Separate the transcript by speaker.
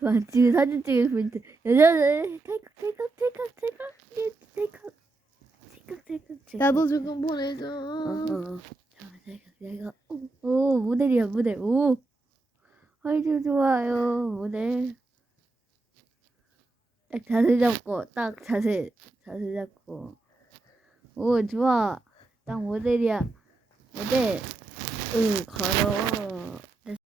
Speaker 1: 와 지금 사진 찍을 포인트. 여자들, 찰칵, 찰칵, 찰칵, 찰칵, 예, 찰칵. 찰칵, 찰칵, 찰칵.
Speaker 2: 나도 조금 보내줘.
Speaker 1: 어, 어, 오, 모델이야, 모델. 오. 아주 좋아요, 모델. 딱 자세 잡고, 딱 자세, 자세 잡고. 오, 좋아. 딱 모델이야. 모델. 응, 걸어.